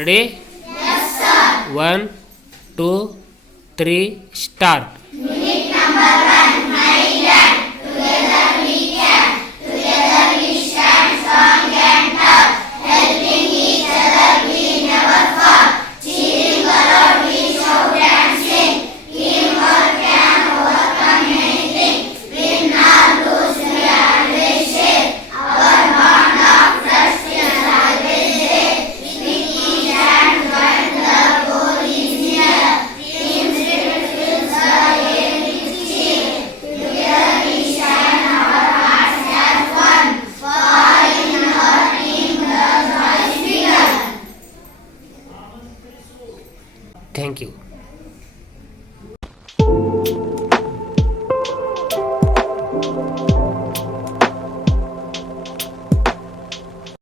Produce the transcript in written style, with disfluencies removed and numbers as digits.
Ready? Yes, sir. 1, 2, 3, start. Minute number 1. Highland. Together we can. Together we stand strong and tough. Helping each other we never fall. Cheering aloud we shout and sing. Teamwork can overcome anything. Win or lose we always share. Our bond of trust is always there. With each hand one the goal is near. Team spirit fills the air with cheer. Together we shine our hearts as one. For in our team the joy is bigger. Thank you.